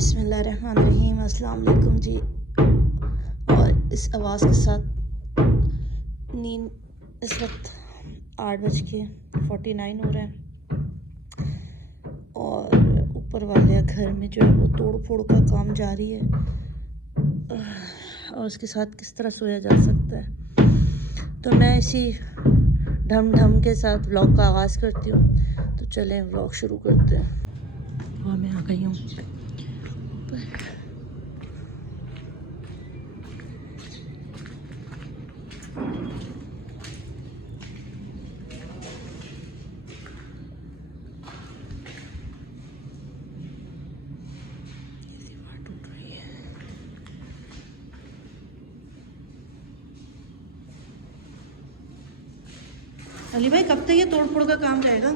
बिस्मिल्लाहिर्रहमानिर्रहीम। अस्सलाम वालेकुम जी। और इस आवाज़ के साथ नींद इस वक्त 8:49 हो रहा है और ऊपर वाले घर में जो है वो तोड़ फोड़ का काम जारी है और उसके साथ किस तरह सोया जा सकता है। तो मैं इसी ढम ढम के साथ व्लॉग का आगाज़ करती हूँ। तो चलें व्लॉग शुरू करते हैं। और मैं आ गई हूँ अली भाई, कब तक ये तोड़ फोड़ का काम जाएगा?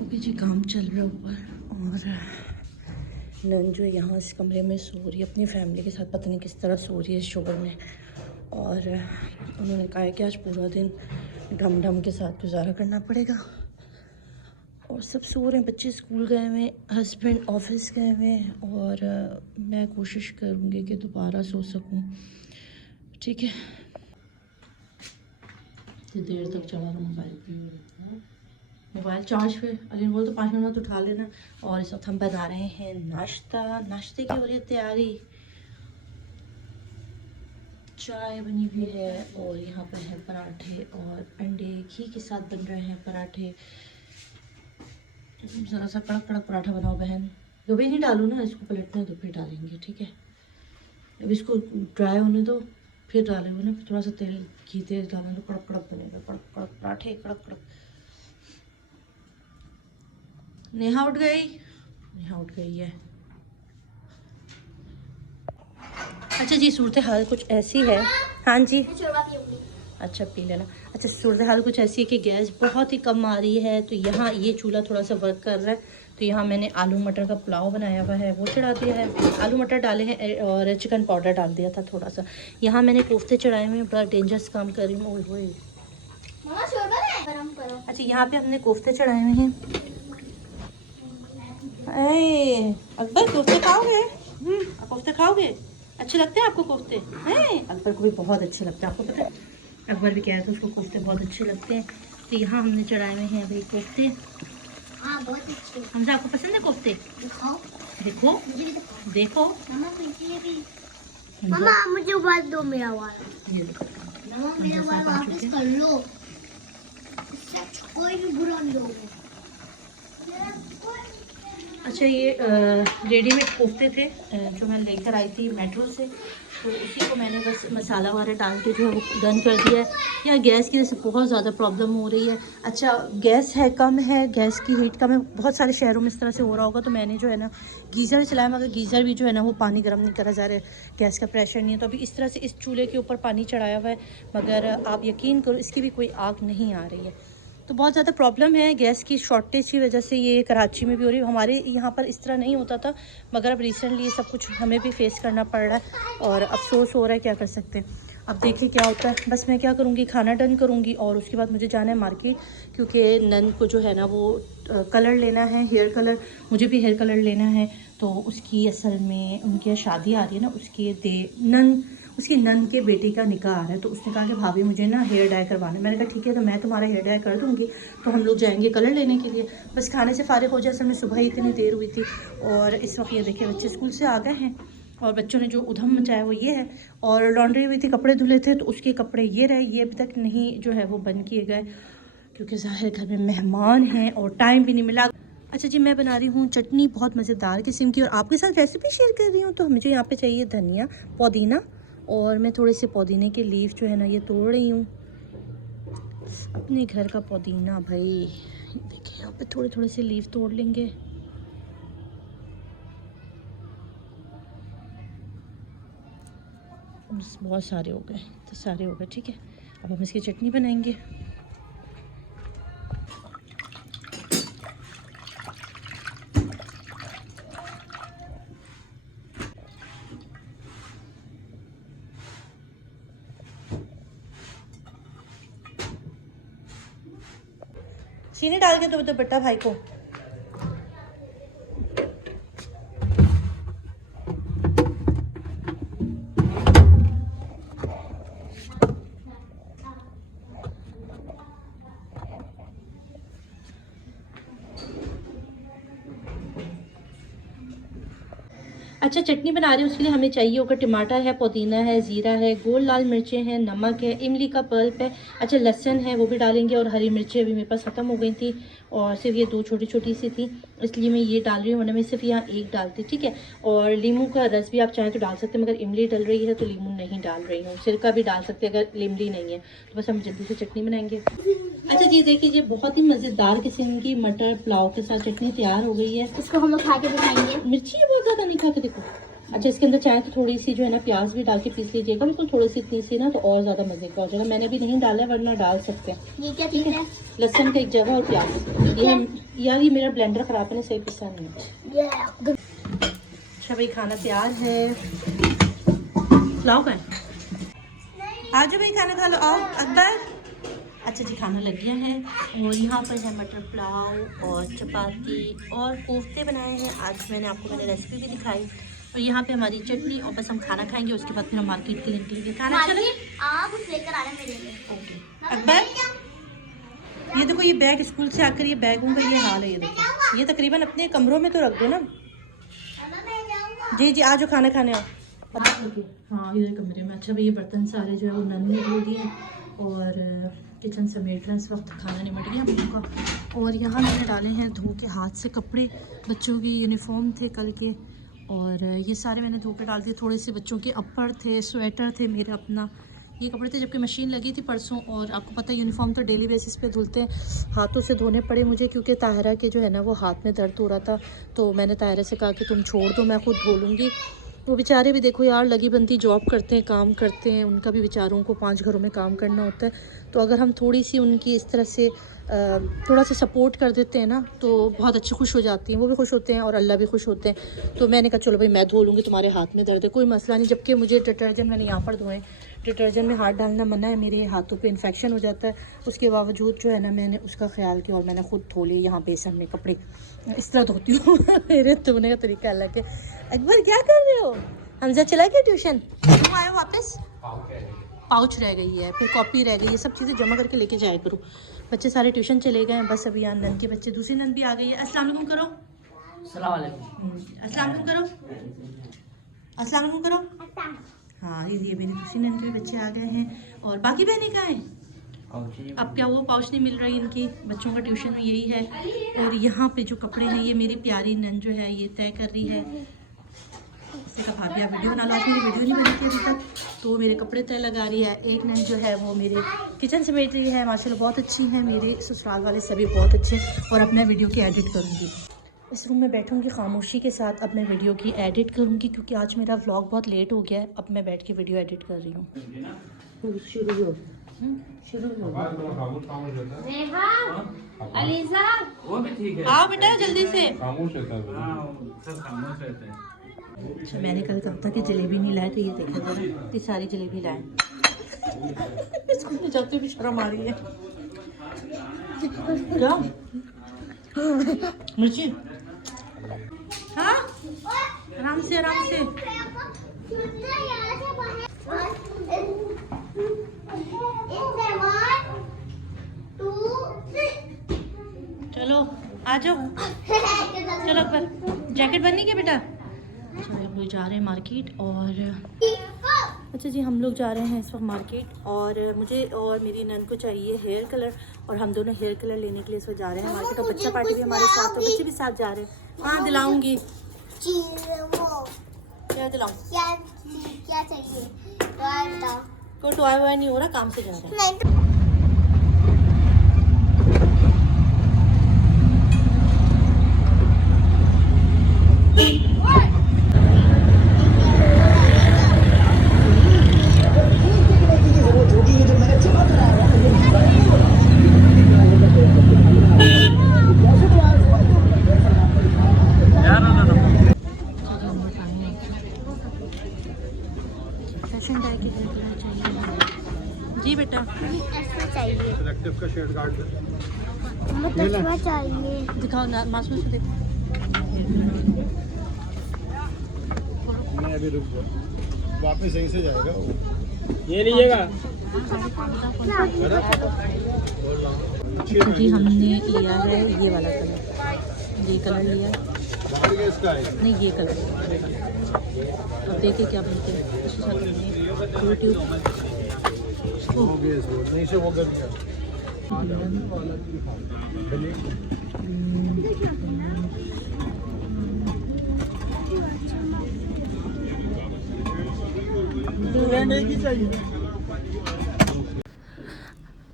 ओके जी, काम चल रहा है ऊपर और नन जो यहाँ इस कमरे में सो रही है अपनी फैमिली के साथ, पता नहीं किस तरह सो रही है इस शोर में। और उन्होंने कहा है कि आज पूरा दिन ढम ढम के साथ गुजारा करना पड़ेगा और सब सो रहे हैं। बच्चे स्कूल गए हुए, हस्बैंड ऑफिस गए हुए और मैं कोशिश करूँगी कि दोबारा सो सकूँ। ठीक है, तो देर तक चला रहा मोबाइल चार्ज पे। अली बोल तो 5 मिनट उठा लेना। और इस वक्त हम बना रहे हैं नाश्ता। नाश्ते की हो रही है तैयारी, चाय बनी हुई है और यहाँ पर है पराठे और अंडे घी के साथ बन रहे हैं पराठे। ज़रा सा कड़क कड़क पराठा बनाओ बहन। अभी नहीं डालू ना, इसको पलटने दो फिर डालेंगे। ठीक है, अब इसको ड्राई होने दो फिर डालेंगे ना। थोड़ा सा तेल घी तेल डालने दो, कड़क कड़क बनेगा। कड़क कड़क पराठे, कड़क कड़क। नेहा उठ गई? नेहा उठ गई है। अच्छा जी, सूरत हाल कुछ ऐसी है। हाँ जी, अच्छा पी लेना। अच्छा, सूरत हाल कुछ ऐसी है कि गैस बहुत ही कम आ रही है। तो यहाँ ये चूल्हा थोड़ा सा वर्क कर रहा है। तो यहाँ मैंने आलू मटर का पुलाव बनाया हुआ है, वो चढ़ा दिया है। आलू मटर डाले हैं और चिकन पाउडर डाल दिया था थोड़ा सा। यहाँ मैंने कोफ्ते चढ़ाए हुए हैं। बड़ा डेंजरस काम कर रही हूँ। ओए अच्छा, यहाँ पे हमने कोफ्ते चढ़ाए हुए हैं। अकबर, कोफ्ते खाओगे? कोफ्ते खाओगे? अच्छे लगते हैं आपको कोफ्ते? हैं, अकबर को भी बहुत अच्छे लगते हैं। आपको पता है, अकबर भी कह रहे थे उसको कोफ्ते बहुत अच्छे लगते हैं। तो यहाँ हमने चढ़ाए हुए हैं अभी कोफ्ते। बहुत अच्छे। हमसे आपको पसंद है कोफ्ते? दिखाओ, देखो देखो। मामा मुझे बात दो, मेरा वाला। मामा मेरा वाला वापस कर लो, कोई भी बुरा नहीं होगा। अच्छा, ये रेडीमेड कोफ्ते थे जो मैं लेकर आई थी मेट्रो से। तो उसी को मैंने बस मसाला वगैरह डाल के जो है वो डन कर दिया है। यार गैस की वजह से बहुत ज़्यादा प्रॉब्लम हो रही है। अच्छा, गैस है कम है, गैस की हीट कम है। बहुत सारे शहरों में इस तरह से हो रहा होगा। तो मैंने जो है ना गीज़र चलाया, मगर गीज़र भी जो है ना वो पानी गर्म नहीं करा जा रहा है, गैस का प्रेशर नहीं है। तो अभी इस तरह से इस चूल्हे के ऊपर पानी चढ़ाया हुआ है, मगर आप यकीन करो इसकी भी कोई आग नहीं आ रही है। तो बहुत ज़्यादा प्रॉब्लम है गैस की शॉर्टेज की वजह से। ये कराची में भी हो रही है, हमारे यहाँ पर इस तरह नहीं होता था, मगर अब रिसेंटली ये सब कुछ हमें भी फेस करना पड़ रहा है और अफसोस हो रहा है। क्या कर सकते हैं, अब देखिए क्या होता है। बस मैं क्या करूँगी, खाना डन करूँगी और उसके बाद मुझे जाना है मार्केट, क्योंकि नन को जो है ना वो कलर लेना है, हेयर कलर। मुझे भी हेयर कलर लेना है। तो उसकी असल में उनकी शादी आ रही है ना, उसकी नन के बेटे का निकाह आ रहा है। तो उसने कहा कि भाभी मुझे ना हेयर डाई करवाना है। मैंने कहा ठीक है, तो मैं तुम्हारा हेयर डाई कर दूँगी। तो हम लोग जाएंगे कलर लेने के लिए। बस खाने से फारिग हो जाए। असल में सुबह ही इतनी देर हुई थी और इस वक्त ये देखिए बच्चे स्कूल से आ गए हैं और बच्चों ने जो उधम मचाया वो ये है। और लॉन्ड्री हुई थी, कपड़े धुले थे तो उसके कपड़े ये रहे, ये अभी तक नहीं जो है वो बंद किए गए, क्योंकि ज़ाहिर घर में मेहमान हैं और टाइम भी नहीं मिला। अच्छा जी, मैं बना रही हूँ चटनी बहुत मज़ेदार किस्म की और आपके साथ रेसिपी शेयर कर रही हूँ। तो मुझे यहाँ पे चाहिए धनिया, पुदीना, और मैं थोड़े से पुदीने के लीफ जो है ना ये तोड़ रही हूँ। अपने घर का पुदीना भाई, देखिए यहाँ पे थोड़े थोड़े से लीफ तोड़ लेंगे। बहुत सारे हो गए, तो सारे हो गए। ठीक है, अब हम इसकी चटनी बनाएंगे। चीनी डाल के तो बेटा भाई को। अच्छा चटनी बना रहे हैं, उसके लिए हमें चाहिए होगा टमाटर है, पुदीना है, ज़ीरा है, गोल लाल मिर्चें हैं, नमक है, इमली का पल्प है, अच्छा लहसुन है वो भी डालेंगे, और हरी मिर्चें अभी मेरे पास ख़त्म हो गई थी और सिर्फ ये 2 छोटी छोटी सी थी, इसलिए मैं ये डाल रही हूँ, वरना मैं सिर्फ यहाँ एक डालती। ठीक है, और लीमू का रस भी आप चाहें तो डाल सकते हैं, मगर इमली डल रही है तो लीमू नहीं डाल रही हूँ। सिरका भी डाल सकते हैं अगर इमली नहीं है तो। बस हम जल्दी से चटनी बनाएंगे। अच्छा जी देखिए, ये बहुत ही मज़ेदार किस्म की मटर पुलाव के साथ चटनी तैयार हो गई है। इसको हम लोग खा के दिखाएंगे। मिर्ची है बहुत ज़्यादा, नहीं खा के देखो। अच्छा इसके अंदर चाहे तो थोड़ी सी जो है ना प्याज भी डाल के पीस लीजिएगा, बिल्कुल थोड़ी सी इतनी सी ना, तो और ज़्यादा मज़े का हो जाएगा। मैंने भी नहीं डाला है, वरना डाल सकते हैं। ये क्या चीज़ है? लहसुन का एक जगह और प्याज। ये यार ये मेरा ब्लेंडर ख़राब है ना, सही पिसा नहीं है। अच्छा भाई खाना तैयार है। पुलाव का है, आ जाओ भाई खाना खा लो, आओ अकबर। अच्छा जी खाना लग गया है, और यहाँ पर है मटर पुलाव और चपाती और कोफ्ते बनाए हैं। आज मैंने रेसिपी भी दिखाई, और यहाँ पे हमारी चटनी, और बस हम खाना खाएंगे, उसके बाद फिर हम मार्केट के लिए निकलेंगे। खाना चले आप कुछ लेकर आना मेरे लिए। ओके अकबर, ये देखो ये बैग स्कूल से आकर ये बैगों का ये हाल है। ये देखो ये तकरीबन अपने कमरों में तो रख दो ना। जी जी आ जाओ खाना खाने आओ। हाँ इधर कमरे में। अच्छा भाई ये बर्तन सारे जो है वो नन ने धो दिए, और किचन समेट रहे हैं, इस वक्त खाना निमट गया हम लोगों का। और यहाँ मैंने डाले हैं धो के हाथ से कपड़े, बच्चों की यूनिफॉर्म थे कल के, और ये सारे मैंने धो के डाल दिए। थोड़े से बच्चों के अपर थे, स्वेटर थे मेरा अपना, ये कपड़े थे, जबकि मशीन लगी थी परसों। और आपको पता है यूनिफॉर्म तो डेली बेसिस पे धुलते हैं, हाथों से धोने पड़े मुझे, क्योंकि ताहिरा के जो है ना वो हाथ में दर्द हो रहा था। तो मैंने ताहिरा से कहा कि तुम छोड़ दो, मैं खुद धो लूँगी। वो बेचारे भी देखो यार लगी बनती जॉब करते हैं, काम करते हैं, उनका भी बेचारों को 5 घरों में काम करना होता है। तो अगर हम थोड़ी सी उनकी इस तरह से थोड़ा सा सपोर्ट कर देते हैं ना, तो बहुत अच्छी खुश हो जाती हैं, वो भी खुश होते हैं और अल्लाह भी खुश होते हैं। तो मैंने कहा चलो भाई मैं धो लूँगी, तुम्हारे हाथ में दर्द है कोई मसला नहीं। जबकि मुझे डिटर्जेंट मैंने यहाँ पर धोए, डिटर्जेंट में हाथ डालना मना है, मेरे हाथों पे इन्फेक्शन हो जाता है। उसके बावजूद जो है ना मैंने उसका ख्याल किया और मैंने ख़ुद धो लिए यहाँ बेसन में कपड़े। इस तरह धोती हूँ मेरे धोने का तरीका अलग है। अकबर क्या कर रहे हो? हमजा चला गया ट्यूशन, तुम आए वापस? पाउच रह गई है, फिर कॉपी रह गई, ये सब चीज़ें जमा करके लेके जाया करो। बच्चे सारे ट्यूशन चले गए हैं, बस अभी यहाँ नंद के बच्चे, दूसरी नंद भी आ गई है। अस्सलाम वालेकुम करो, अस्सलाम वालेकुम करो, अस्सलाम वालेकुम करो। हाँ ये मेरी दूसरी नंद के भी बच्चे आ गए हैं। और बाकी बहनें कहाँ हैं? अब क्या वो पाउच नहीं मिल रही इनकी, बच्चों का ट्यूशन में यही है। और यहाँ पे जो कपड़े हैं ये मेरी प्यारी नंद जो है ये तय कर रही है। इसने कहा भाभी आप वीडियो बना लो, आज मेरी वीडियो नहीं बनी थी अभी तक, तो मेरे कपड़े तय लगा रही है। एक नंद जो है वो मेरे किचन समेट रही है, माशाल्लाह बहुत अच्छी है। मेरे ससुराल वाले सभी बहुत अच्छे, और अपने वीडियो की एडिट करूँगी। इस रूम में बैठूँगी खामोशी के साथ, अब मैं वीडियो की एडिट करूँगी, क्योंकि आज मेरा व्लॉग बहुत लेट हो गया है। अब मैं बैठ के वीडियो एडिट कर रही हूँ। शुरू हो आओ बेटा जल्दी से। अच्छा मैंने कल कब तक की जलेबी नहीं लाए, तो ये देखो जरा इतनी सारी जलेबी लाए। इसको जाते भी शर्म आ रही है। क्या मिर्ची? हाँ आराम से आराम से। चलो आ जाओ, चलो अकबर जैकेट बननी क्या बेटा? अच्छा हम लोग जा रहे हैं मार्केट, और अच्छा जी हम लोग जा रहे हैं इस वक्त मार्केट, और मुझे और मेरी नन को चाहिए हेयर कलर, और हम दोनों हेयर कलर लेने के लिए इस वक्त जा रहे हैं मार्केट। और बच्चा पार्टी भी हमारे साथ, तो बच्चे भी साथ जा रहे हैं। हाँ दिलाऊंगी। क्या दिलाऊं? क्या चाहिए? कोई टॉय वॉय नहीं हो रहा, काम से जा रहे हैं। जी बेटा ऐसा चाहिए। सिलेक्टिव का शेड काट दे। मुझे चाहिए। दिखाओ ना मासूम से देखो। मैं अभी रुक जाओ, वापस सही से जाएगा वो। ये लीजिएगा। जी हमने लिया है ये वाला कलर, ये कलर लिया है। बाहर का इसका है। नहीं ये कलर है, ये वाला। अब देखिए क्या बनते हैं उसके साथ हमने यूट्यूब हो गया इसको, नहीं से वो कर दिया।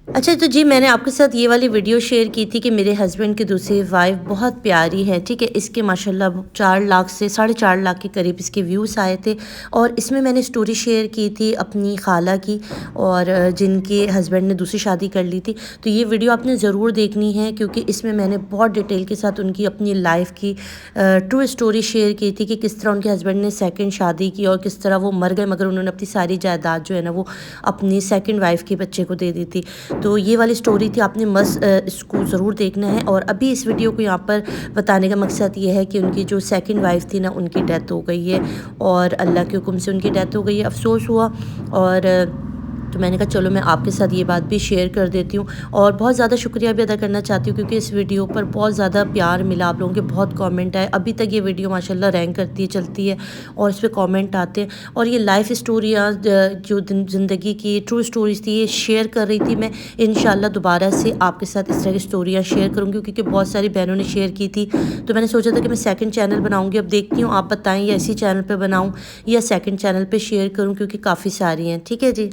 अच्छा तो जी मैंने आपके साथ ये वाली वीडियो शेयर की थी कि मेरे हस्बैंड की दूसरी वाइफ बहुत प्यारी है, ठीक है। इसके माशाल्लाह 4 लाख से 4.5 लाख के करीब इसके व्यूज़ आए थे। और इसमें मैंने स्टोरी शेयर की थी अपनी खाला की, और जिनके हस्बैंड ने दूसरी शादी कर ली थी। तो ये वीडियो आपने ज़रूर देखनी है, क्योंकि इसमें मैंने बहुत डिटेल के साथ उनकी अपनी लाइफ की ट्रू स्टोरी शेयर की थी कि किस तरह उनके हस्बैंड ने सेकंड शादी की और किस तरह वो मर गए, मगर उन्होंने अपनी सारी जायदाद जो है ना वो अपनी सेकंड वाइफ के बच्चे को दे दी थी। तो ये वाली स्टोरी थी, आपने मस्त इसको ज़रूर देखना है। और अभी इस वीडियो को यहाँ पर बताने का मकसद ये है कि उनकी जो सेकंड वाइफ थी ना, उनकी डेथ हो गई है, और अल्लाह के हुक्म से उनकी डेथ हो गई है। अफसोस हुआ, और तो मैंने कहा चलो मैं आपके साथ ये बात भी शेयर कर देती हूँ। और बहुत ज़्यादा शुक्रिया भी अदा करना चाहती हूँ, क्योंकि इस वीडियो पर बहुत ज़्यादा प्यार मिला, आप लोगों के बहुत कमेंट आए। अभी तक ये वीडियो माशाल्लाह रैंक करती है, चलती है, और इस पर कमेंट आते हैं। और ये लाइफ स्टोरियाँ जो ज़िंदगी की ट्रू स्टोरीज़ थी, ये शेयर कर रही थी मैं। इंशाल्लाह दोबारा से आपके साथ इस तरह की स्टोरियाँ शेयर करूँगी, क्योंकि बहुत सारी बहनों ने शेयर की थी। तो मैंने सोचा था कि मैं सेकंड चैनल बनाऊँगी। अब देखती हूँ, आप बताएँ या इसी चैनल पर बनाऊँ या सेकंड चैनल पर शेयर करूँ, क्योंकि काफ़ी सारी हैं। ठीक है जी।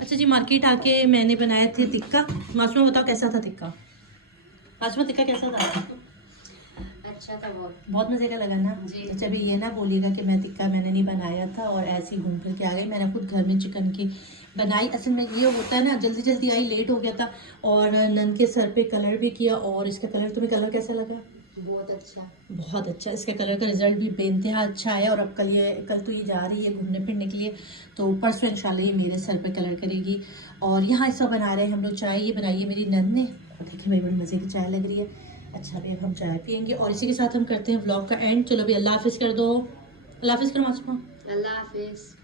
अच्छा जी, मार्केट आके मैंने बनाया थे टिक्का। मासूमा बताओ कैसा था टिक्का? मासूमा टिक्का कैसा था? अच्छा था बहुत मज़े का लगा ना जी। अच्छा अभी ये ना बोलिएगा कि मैं टिक्का मैंने नहीं बनाया था और ऐसे ही घूम फिर के आ गई। मैंने खुद घर में चिकन की बनाई। असल में ये होता है ना, जल्दी जल्दी आई, लेट हो गया था, और नन के सर पे कलर भी किया। और इसका कलर, तुम्हें कलर कैसा लगा? बहुत अच्छा, बहुत अच्छा। इसके कलर का रिजल्ट भी बेइंतहा अच्छा है। और अब कल तो ये जा रही है घूमने फिरने के लिए, तो परसों इंशाल्लाह ये मेरे सर पे कलर करेगी। और यहाँ सब बना रहे हैं हम लोग चाय। ये बनाई है मेरी नन ने, और देखिए मेरी बड़ी मज़े की चाय लग रही है। अच्छा अभी अब हम चाय पियेंगे, और इसी के साथ हम करते हैं व्लॉग का एंड। चलो अभी अल्लाह हाफिज़ कर दो। अल्लाह हाफिज़ करो मासूमा। अल्लाह हाफिज़।